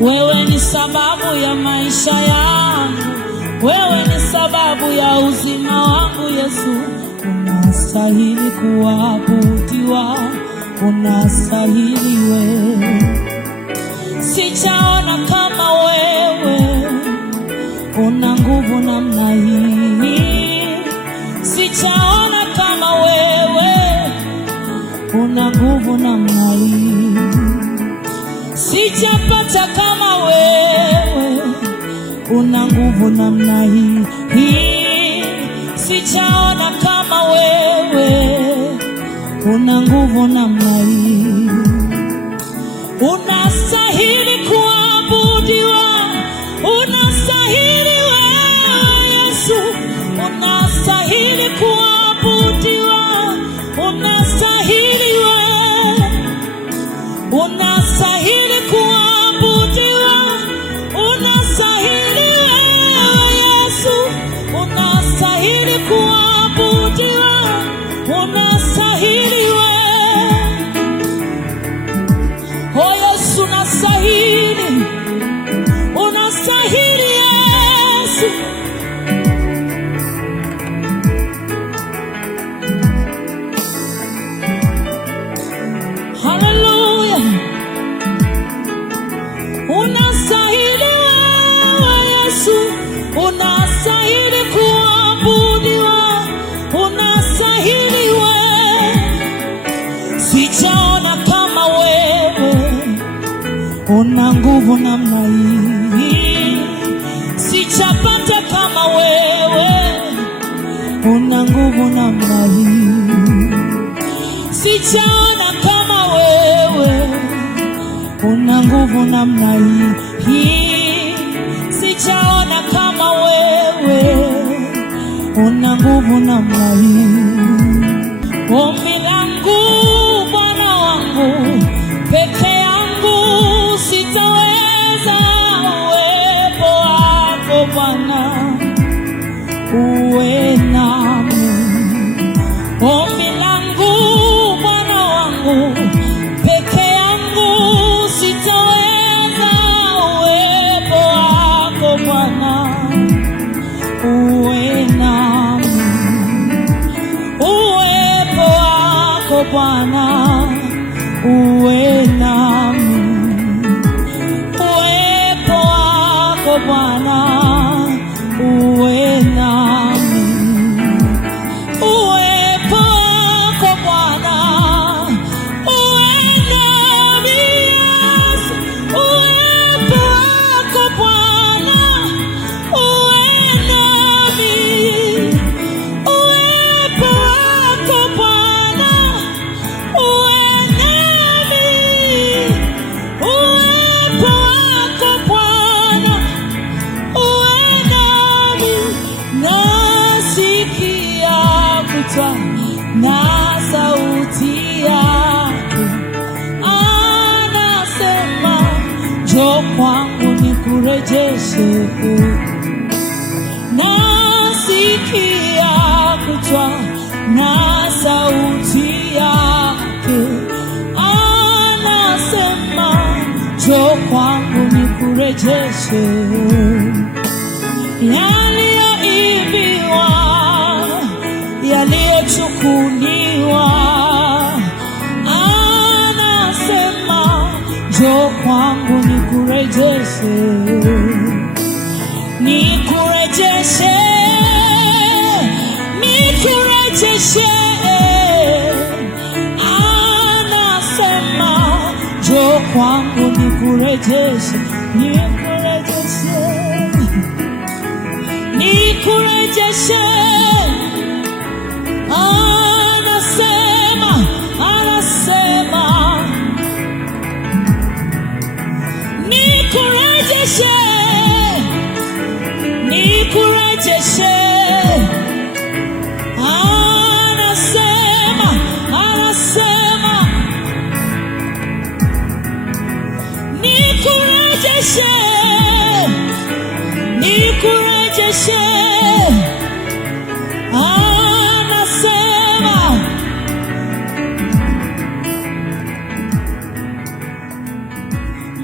Wewe ni sababu ya maisha yangu, wewe ni sababu ya uzima wangu. Yesu, unastahili kuabudiwa, unastahili wewe. Sijaona kama wewe una nguvu namna hii, sijaona kama wewe una nguvu namna hii, sijapata kama wewe una nguvu namna hii, sijaona kama wewe una nguvu namna hii. Unastahili kuabudiwa, unastahili wewe Yesu, unastahili kuabudiwa, unastahili wewe, unastahili kuabudiwa, unastahili wewe Yesu, unastahili kuabudiwa, unastahili wewe. Oh Yesu, unastahili, unastahili Yesu. Hallelujah. Unastahili wewe Yesu, unastahili kuabudiwa, unastahili wewe. Sijaona kama wewe una nguvu namna hii, sijapata kama wewe una nguvu namna hii, sijaona kama wewe una nguvu namna hii, sijaona kama wewe una nguvu namna hii. Ombi langu Bwana wangu, peke yangu sitaweza, uwepo wako Bwana uwe nami. Ombi langu Bwana wangu, peke yangu sitaweza, uwepo wako Bwana uwe nami. Uwepo wako Bwana uwe nami, uwepo wako Bwana uwe nami, uwepo wako Bwana uwe nami. Yesu, uwepo wako Bwana uwe nami, uwepo wako Bwana uwe nami, uwepo wako Bwana uwe nami. Nasikia kuitwa na sauti yake, anasema njoo kwangu nikurejeshe. Nasikia kuitwa na sauti yake, anasema njoo kwangu nikurejeshe. Yaliyoibiwa, yaliyochukuliwa, anasema njoo kwangu nikurejeshe, nikurejeshe, nikurejeshe. Anasema njoo kwangu nikurejeshe, nikurejeshe, nikurejeshe. Anasema, anasema nikurejeshe, nikurejeshe. Anasema, anasema nikurejeshe, nikurejeshe. Anasema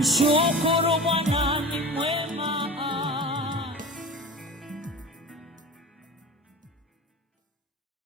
sure. Shukuru Bwana ni mwema.